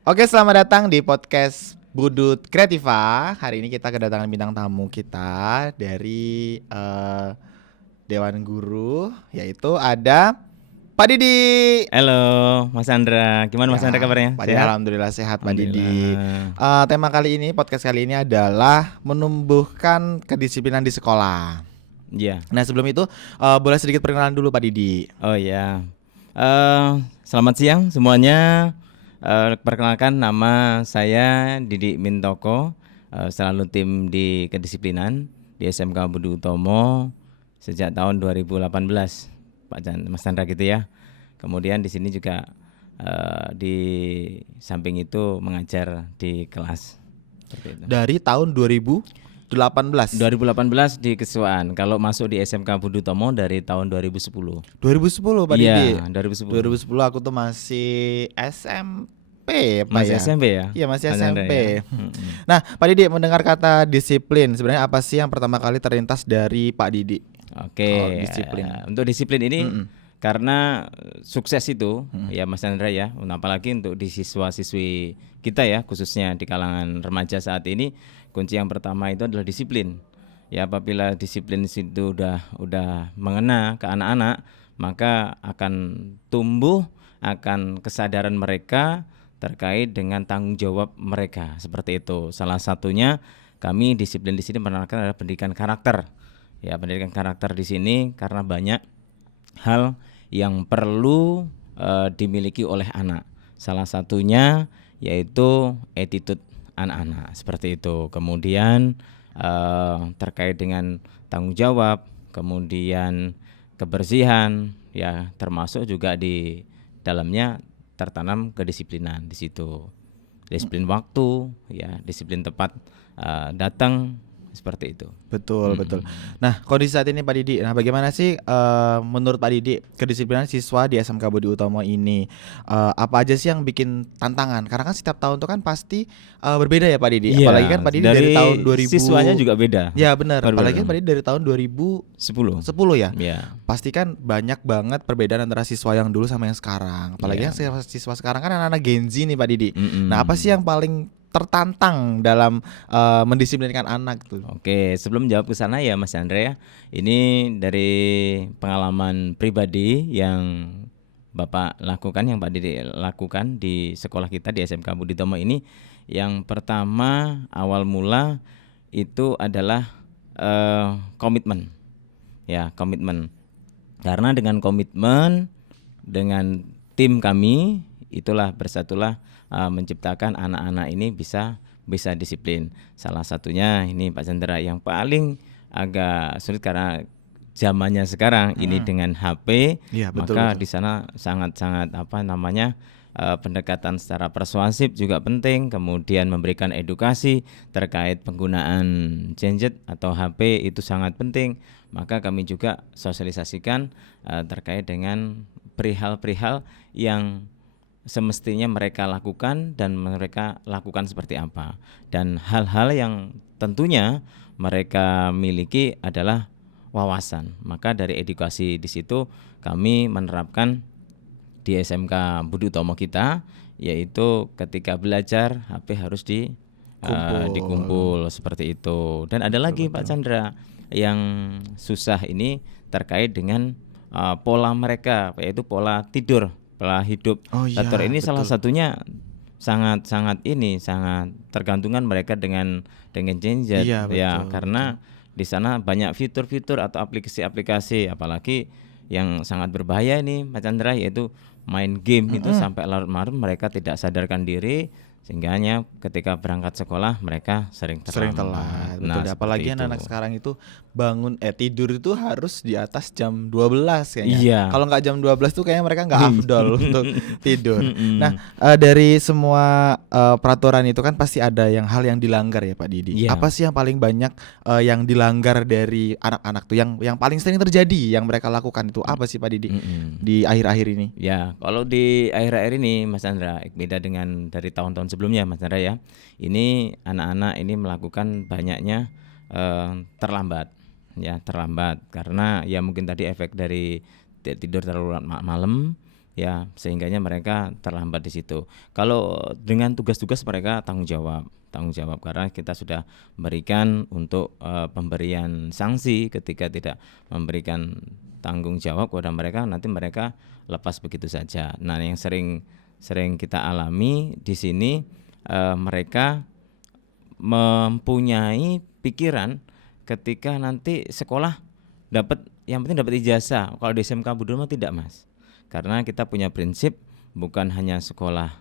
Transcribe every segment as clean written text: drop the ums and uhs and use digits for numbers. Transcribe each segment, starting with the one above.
Oke, selamat datang di podcast Budut Kreativa. Hari ini kita kedatangan bintang tamu kita dari Dewan Guru, yaitu ada Pak Didi. Halo Mas Andra, gimana Mas Andra Ya, kabarnya? Pak Didi, Sehat? alhamdulillah sehat Pak Didi. Alhamdulillah. Tema kali ini, podcast kali ini adalah menumbuhkan kedisiplinan di sekolah. Iya. Nah, sebelum itu boleh sedikit perkenalan dulu Pak Didi. Oh ya. Selamat siang semuanya. Perkenalkan, nama saya Didi Mintoko, selalu tim di kedisiplinan di SMK Budi Utomo sejak tahun 2018, Mas Chandra gitu ya. Kemudian di sini juga di samping itu mengajar di kelas. Seperti itu. Dari tahun 2018. 2018 di kesuaan. Kalau masuk di SMK Budi Utomo dari tahun 2010. 2010 Pak Didi. Iya, 2010. 2010 aku tuh masih SMP ya Pak Masih ya. SMP ya? Iya masih Mas Andra SMP. ya? Nah Pak Didi, mendengar kata disiplin, sebenarnya apa sih yang pertama kali terlintas dari Pak Didi? Oke, Oh, disiplin. untuk disiplin ini Mm-mm. karena sukses itu ya Mas Andra ya, apalagi untuk di siswa-siswi kita ya, khususnya di kalangan remaja saat ini, kunci yang pertama itu adalah disiplin. Ya, apabila disiplin itu udah mengena ke anak-anak, maka akan tumbuh akan kesadaran mereka terkait dengan tanggung jawab mereka, seperti itu. Salah satunya kami disiplin di sini menerapkan adalah pendidikan karakter. Ya, pendidikan karakter di sini karena banyak hal yang perlu dimiliki oleh anak. Salah satunya yaitu attitude anak-anak, seperti itu. Kemudian terkait dengan tanggung jawab, kemudian kebersihan, ya termasuk juga di dalamnya tertanam kedisiplinan di situ. Disiplin waktu, ya disiplin tepat datang, seperti itu. Betul, betul. Nah, kondisi saat ini Pak Didi, nah bagaimana sih menurut Pak Didi kedisiplinan siswa di SMK Budi Utomo ini? Apa aja sih yang bikin tantangan? Karena kan setiap tahun itu kan pasti berbeda ya Pak Didi. Iya, Apalagi kan Pak Didi dari tahun 2000. siswanya juga beda. Ya benar, apalagi kan Berbeda. Pak Didi dari tahun 2010 10. ya. Ya. Pasti kan banyak banget perbedaan antara siswa yang dulu sama yang sekarang. Apalagi Iya. yang siswa sekarang kan anak-anak Gen Z nih Pak Didi. Mm-mm. Nah, apa sih yang paling tertantang dalam mendisiplinkan anak tuh? Oke, sebelum jawab ke sana ya Mas Andre ya, ini dari pengalaman pribadi yang Bapak lakukan, yang Pak Didi lakukan di sekolah kita di SMK Budi Utomo ini. Yang pertama awal mula itu adalah komitmen, ya komitmen. Karena dengan komitmen dengan tim kami, itulah bersatulah menciptakan anak-anak ini bisa disiplin. Salah satunya ini Pak Chandra yang paling agak sulit karena zamannya sekarang ini dengan HP, Iya, betul, maka betul. di sana sangat-sangat pendekatan secara persuasif juga penting, kemudian memberikan edukasi terkait penggunaan gadget atau HP itu sangat penting. Maka kami juga sosialisasikan terkait dengan perihal-perihal yang semestinya mereka lakukan dan mereka lakukan seperti apa, dan hal-hal yang tentunya mereka miliki adalah wawasan. Maka dari edukasi di situ kami menerapkan di SMK Budi Utomo kita, yaitu ketika belajar HP harus dikumpul seperti itu. Dan ada lagi Pak Chandra yang susah ini terkait dengan pola mereka, yaitu pola tidur, pola hidup. Oh iya, Faktor ini salah betul. satunya sangat tergantungan mereka dengan gadget, Iya, ya, betul, karena di sana banyak fitur-fitur atau aplikasi-aplikasi, apalagi yang sangat berbahaya ini Pak Chandra, yaitu main game itu sampai larut malam mereka tidak sadarkan diri, sehingganya ketika berangkat sekolah mereka sering Sering terlambat. telat, betul. Nah, Deh. seperti Apalagi itu. anak-anak sekarang itu tidur itu harus di atas jam 12 kayaknya. Iya. Kalau nggak jam 12 tuh kayaknya mereka nggak afdol untuk tidur. Mm-mm. Nah, dari semua peraturan itu kan pasti ada hal yang dilanggar ya Pak Didi. Iya. Apa sih yang paling banyak yang dilanggar dari anak-anak tuh, yang paling sering terjadi yang mereka lakukan itu apa sih Pak Didi Mm-mm. di akhir-akhir ini? Ya, kalau di akhir-akhir ini Mas Chandra, beda dengan dari tahun-tahun sebelumnya Mas Chandra ya. Ini anak-anak ini melakukan banyaknya terlambat. Ya, terlambat karena ya mungkin tadi efek dari tidur terlalu malam, ya sehingganya mereka terlambat di situ. Kalau dengan tugas-tugas mereka tanggung jawab karena kita sudah berikan untuk pemberian sanksi ketika tidak memberikan tanggung jawab kepada mereka, nanti mereka lepas begitu saja. Nah, yang sering kita alami di sini, mereka mempunyai pikiran ketika nanti sekolah dapat, yang penting dapat ijazah. Kalau di SMK Budi Utomo tidak, Mas. Karena kita punya prinsip bukan hanya sekolah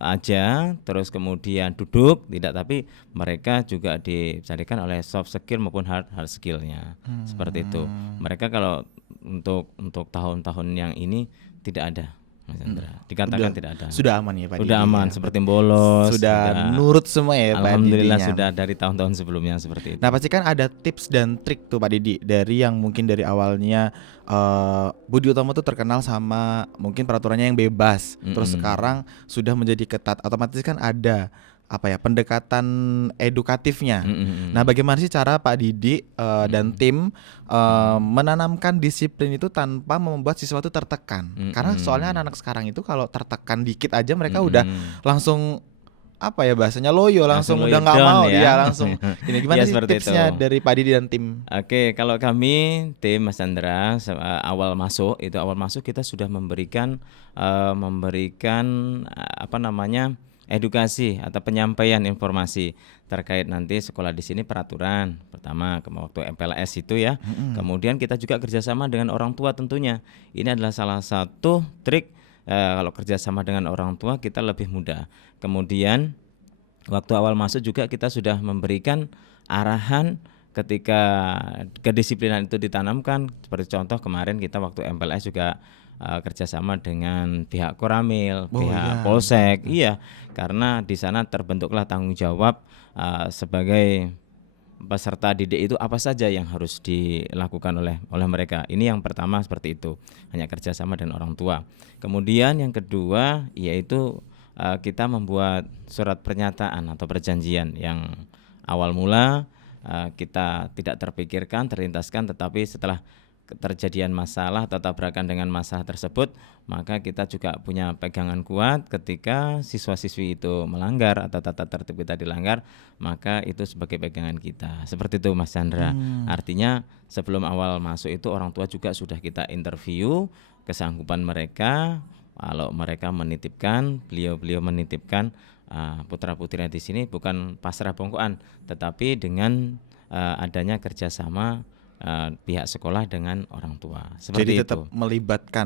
aja terus kemudian duduk, tidak, tapi mereka juga dicarikan oleh soft skill maupun hard skillnya. Seperti itu. Mereka kalau untuk tahun-tahun yang ini tidak ada, Mas Chandra. Dikatakan tidak ada. Sudah aman ya Pak Didi? Sudah aman, seperti bolos. Sudah nurut semua ya Pak Didi? Alhamdulillah sudah dari tahun-tahun sebelumnya seperti itu. Nah pasti kan ada tips dan trik tuh Pak Didi, dari yang mungkin dari awalnya Budi Utomo tuh terkenal sama mungkin peraturannya yang bebas, terus sekarang sudah menjadi ketat, otomatis kan ada pendekatan edukatifnya. Nah bagaimana sih cara Pak Didi dan tim menanamkan disiplin itu tanpa membuat siswa itu tertekan? Karena soalnya anak-anak sekarang itu kalau tertekan dikit aja mereka udah langsung bahasanya loyo, langsung udah nggak mau ya langsung. Ini gimana Ya, sih seperti tipsnya itu. dari Pak Didi dan tim? Oke, kalau kami tim Mas Chandra awal masuk kita sudah memberikan edukasi atau penyampaian informasi terkait nanti sekolah di sini, peraturan pertama waktu MPLS itu ya. Kemudian kita juga kerjasama dengan orang tua tentunya. Ini adalah salah satu trik, kalau kerjasama dengan orang tua kita lebih mudah. Kemudian waktu awal masuk juga kita sudah memberikan arahan ketika kedisiplinan itu ditanamkan. Seperti contoh kemarin kita waktu MPLS juga kerjasama dengan pihak Koramil, pihak Polsek, iya, karena di sana terbentuklah tanggung jawab sebagai peserta didik itu apa saja yang harus dilakukan oleh mereka. Ini yang pertama seperti itu, hanya kerjasama dengan orang tua. Kemudian yang kedua yaitu kita membuat surat pernyataan atau perjanjian yang awal mula kita tidak terpikirkan, terlintaskan, tetapi setelah terjadian masalah atau tabrakan dengan masalah tersebut, maka kita juga punya pegangan kuat. Ketika siswa-siswi itu melanggar atau tata tertib kita dilanggar, maka itu sebagai pegangan kita. Seperti itu Mas Chandra. Artinya sebelum awal masuk itu orang tua juga sudah kita interview kesanggupan mereka. Kalau mereka menitipkan, beliau menitipkan putra-putrinya di sini bukan pasrah bongkoan, tetapi dengan adanya kerjasama pihak sekolah dengan orang tua. Seperti jadi itu. tetap melibatkan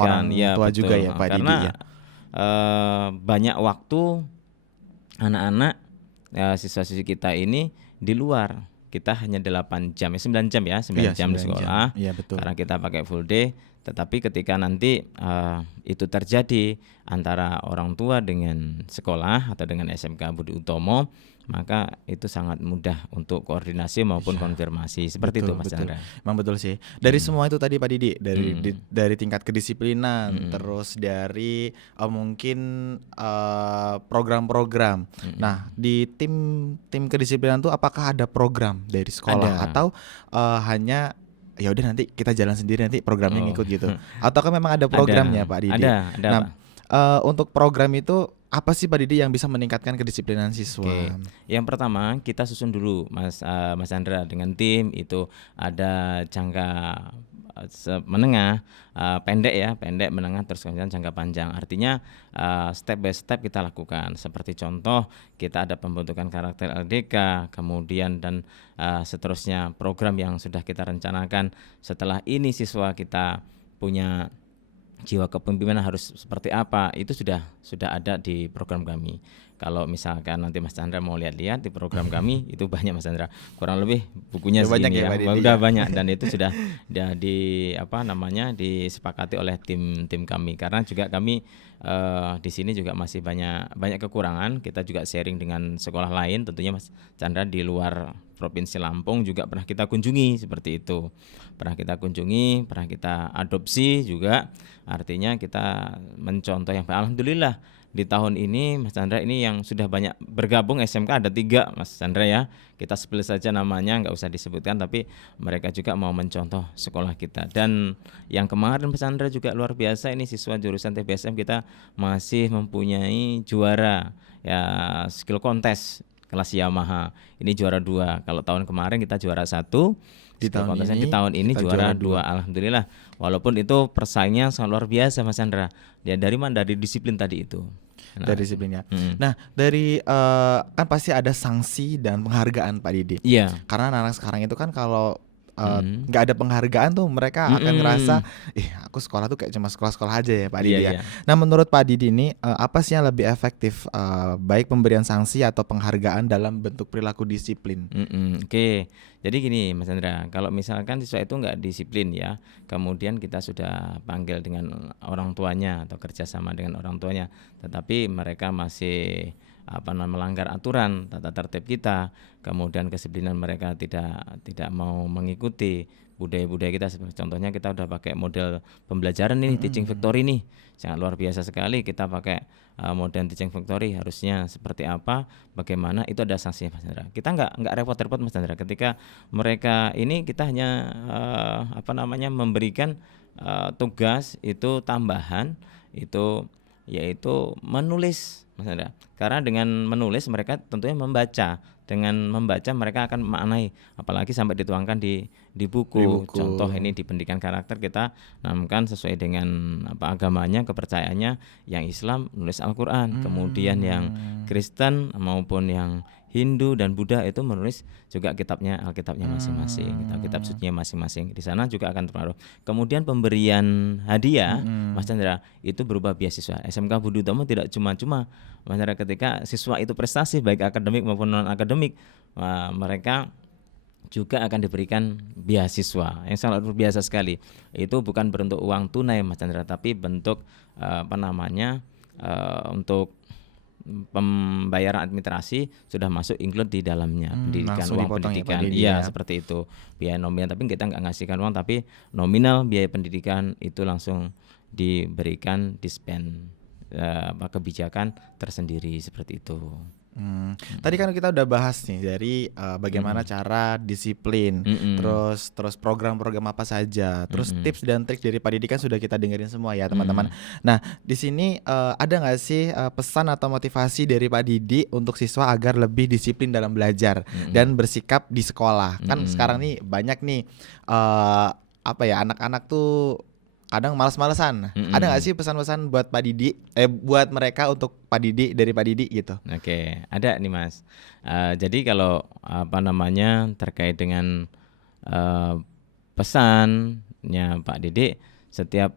orang ya, tua betul. juga ya Pak Karena Didi ya. Banyak waktu anak-anak siswa-siswi kita ini di luar. Kita hanya 8 jam, 9 jam ya, 9 jam di sekolah. Iya, betul. Karena kita pakai full day. Tetapi ketika nanti itu terjadi antara orang tua dengan sekolah atau dengan SMK Budi Utomo, maka itu sangat mudah untuk koordinasi maupun konfirmasi. Seperti itu Mas Chandra. Emang betul sih. Dari semua itu tadi Pak Didi, dari tingkat kedisiplinan, terus dari mungkin program-program. Nah, di tim kedisiplinan tuh apakah ada program dari sekolah atau hanya ya udah nanti kita jalan sendiri, nanti programnya ngikut gitu? Ataukah memang ada programnya Pak Didi? Ada. Nah, untuk program itu apa sih Pak Didi yang bisa meningkatkan kedisiplinan siswa? Yang pertama kita susun dulu Mas Chandra dengan tim itu ada jangka menengah, pendek, menengah, terus kemudian jangka panjang. Artinya step by step kita lakukan. Seperti contoh kita ada pembentukan karakter LDK, kemudian dan seterusnya program yang sudah kita rencanakan. Setelah ini siswa kita punya jiwa kepemimpinan harus seperti apa, itu sudah ada di program kami. Kalau misalkan nanti Mas Chandra mau lihat-lihat di program kami itu banyak Mas Chandra, kurang lebih bukunya segini ya, udah banyak, dan itu sudah disepakati oleh tim kami. Karena juga kami di sini juga masih banyak kekurangan. Kita juga sharing dengan sekolah lain, tentunya Mas Chandra di luar Provinsi Lampung juga pernah kita kunjungi seperti itu. Pernah kita adopsi juga. Artinya kita mencontoh yang alhamdulillah di tahun ini Mas Chandra ini yang sudah banyak bergabung SMK ada 3 Mas Chandra ya. Kita spill saja namanya, nggak usah disebutkan, tapi mereka juga mau mencontoh sekolah kita. Dan yang kemarin Mas Chandra juga luar biasa, ini siswa jurusan TBSM kita masih mempunyai juara ya skill contest kelas Yamaha. Ini juara 2. Kalau tahun kemarin kita juara 1. Di tahun ini di tahun ini kita juara juara 2. Alhamdulillah. Walaupun itu persaingannya sangat luar biasa Mas Chandra. Ya dari mana? Dari disiplin tadi itu. dari disiplinnya. Nah, dari kan pasti ada sanksi dan penghargaan Pak Didi. Iya. Karena anak-anak sekarang itu kan kalau nggak ada penghargaan tuh mereka akan ngerasa, aku sekolah tuh kayak cuma sekolah-sekolah aja ya Pak Didi ya. Iya. Nah, menurut Pak Didi ini apa sih yang lebih efektif, baik pemberian sanksi atau penghargaan dalam bentuk perilaku disiplin? Oke. Jadi gini Mas Chandra, kalau misalkan siswa itu nggak disiplin ya, kemudian kita sudah panggil dengan orang tuanya atau kerjasama dengan orang tuanya, tetapi mereka masih melanggar aturan tata tertib kita, kemudian kedisiplinan mereka tidak mau mengikuti budaya-budaya kita. Contohnya kita udah pakai model pembelajaran ini, teaching factory nih, sangat luar biasa sekali. Kita pakai model teaching factory, harusnya seperti apa, bagaimana, itu ada sanksinya Mas Chandra. Kita nggak repot-repot Mas Chandra. Ketika mereka ini kita hanya memberikan tugas itu tambahan itu yaitu menulis Mas Chandra. Karena dengan menulis mereka tentunya membaca. Dengan membaca mereka akan memaknai, apalagi sampai dituangkan di buku. Contoh ini di pendidikan karakter kita namakan sesuai dengan agamanya, kepercayaannya. Yang Islam nulis Al-Qur'an, kemudian yang Kristen maupun yang Hindu dan Buddha itu menulis juga Alkitabnya masing-masing, kitab sucinya masing-masing. Di sana juga akan terpengaruh. Kemudian pemberian hadiah Mas Chandra itu berupa beasiswa. SMK Budi Utomo tidak cuma-cuma Mas Chandra, ketika siswa itu prestasi baik akademik maupun non akademik, mereka juga akan diberikan beasiswa yang sangat luar biasa sekali. Itu bukan bentuk uang tunai Mas Chandra, tapi bentuk untuk pembayaran administrasi sudah masuk include di dalamnya, pendidikan, uang pendidikan. Iya, seperti itu. Biaya nominal, tapi kita nggak ngasihkan uang, tapi nominal biaya pendidikan itu langsung diberikan dispen kebijakan tersendiri seperti itu. Tadi kan kita udah bahas nih dari bagaimana cara disiplin, terus program-program apa saja, terus tips dan trik dari Pak Didi kan sudah kita dengerin semua ya teman-teman. Nah, di sini ada nggak sih pesan atau motivasi dari Pak Didi untuk siswa agar lebih disiplin dalam belajar dan bersikap di sekolah? Kan sekarang nih banyak nih anak-anak tuh kadang malas-malesan. Ada nggak sih pesan-pesan buat Pak Didi, buat mereka untuk Pak Didi, dari Pak Didi gitu? Oke, ada nih Mas. Jadi kalau terkait dengan pesannya Pak Didi, setiap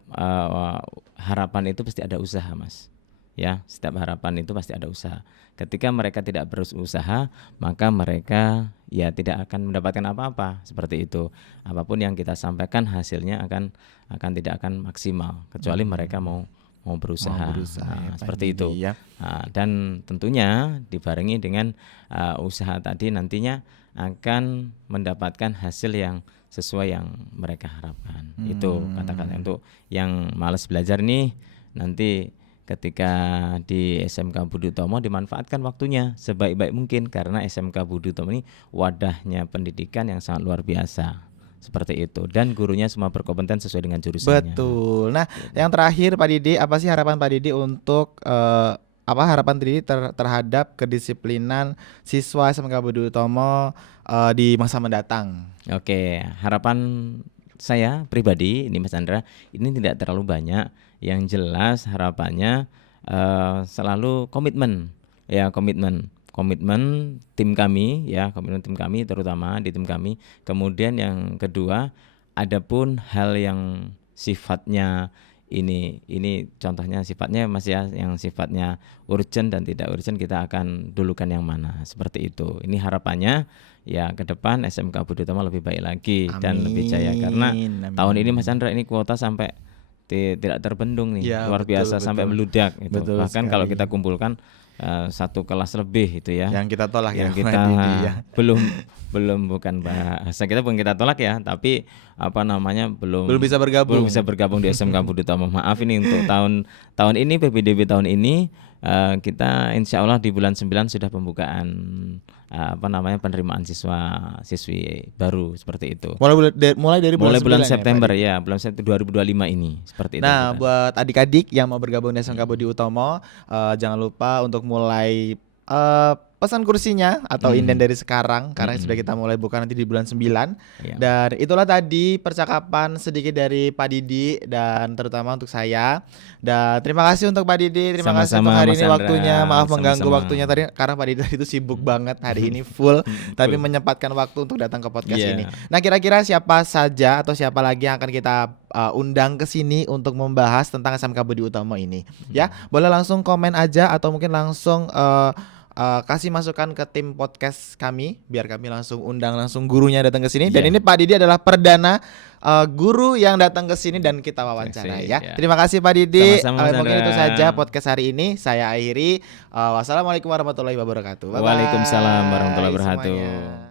harapan itu pasti ada usaha Mas. Ya, setiap harapan itu pasti ada usaha. Ketika mereka tidak berusaha, maka mereka ya tidak akan mendapatkan apa-apa, seperti itu. Apapun yang kita sampaikan hasilnya tidak akan maksimal kecuali mereka mau berusaha. Ya, seperti itu. Ya. Dan tentunya dibarengi dengan usaha tadi nantinya akan mendapatkan hasil yang sesuai yang mereka harapkan. Itu kata-kata untuk yang malas belajar nih, nanti ketika di SMK Budi Utomo dimanfaatkan waktunya sebaik-baik mungkin, karena SMK Budi Utomo ini wadahnya pendidikan yang sangat luar biasa. Seperti itu, dan gurunya semua berkompeten sesuai dengan jurusannya. Betul. Nah, yang terakhir Pak Didi, apa sih harapan Pak Didi untuk harapan Didi terhadap kedisiplinan siswa SMK Budi Utomo di masa mendatang? Oke, harapan saya pribadi ini Mas Chandra, ini tidak terlalu banyak. Yang jelas harapannya selalu komitmen tim kami ya, komitmen tim kami, terutama di tim kami. Kemudian yang kedua, adapun hal yang sifatnya ini contohnya sifatnya Mas ya, yang sifatnya urgent dan tidak urgent, kita akan dulukan yang mana, seperti itu. Ini harapannya ya, ke depan SMK Budi Utomo lebih baik lagi. Amin. Dan lebih jaya, karena tahun ini Mas Chandra ini kuota sampai tidak terbendung nih, ya, luar biasa, sampai meludak itu. Bahkan kalau kita kumpulkan satu kelas lebih itu ya, yang kita tolak, yang kita bukan bahasa kita bukan kita tolak ya, tapi belum bisa bergabung di SMK Budi Utomo. Maaf ini untuk tahun ini PPDB tahun ini kita insya Allah di bulan 9 sudah pembukaan penerimaan siswa-siswi baru seperti itu. Mulai dari bulan Mulai bulan 9 ya, Pak September Didi? ya, bulan September 2025 ini seperti itu. Nah, kita. buat adik-adik yang mau bergabung di SMK Budi Utomo, jangan lupa untuk mulai pesan kursinya atau inden dari sekarang karena sudah kita mulai buka nanti di bulan 9. Iya. Dan itulah tadi percakapan sedikit dari Pak Didi dan terutama untuk saya. Dan terima kasih untuk Pak Didi, terima kasih Sama-sama, untuk hari Mas ini Andra. waktunya. Maaf mengganggu Sama-sama. waktunya tadi karena Pak Didi tadi itu sibuk banget hari ini full, tapi menyempatkan waktu untuk datang ke podcast Iya. ini. Nah, kira-kira siapa saja atau siapa lagi yang akan kita undang ke sini untuk membahas tentang SMK Budi Utomo ini? Ya, boleh langsung komen aja atau mungkin langsung kasih masukan ke tim podcast kami biar kami langsung undang langsung gurunya datang ke sini. Dan Iya. ini Pak Didi adalah perdana guru yang datang ke sini dan kita wawancara Sesi, ya. ya. Terima kasih Pak Didi. Sama-sama, Mas Mungkin Andra. itu saja podcast hari ini. Saya akhiri. Wassalamualaikum warahmatullahi wabarakatuh. Bye-bye. Waalaikumsalam warahmatullahi wabarakatuh. semuanya.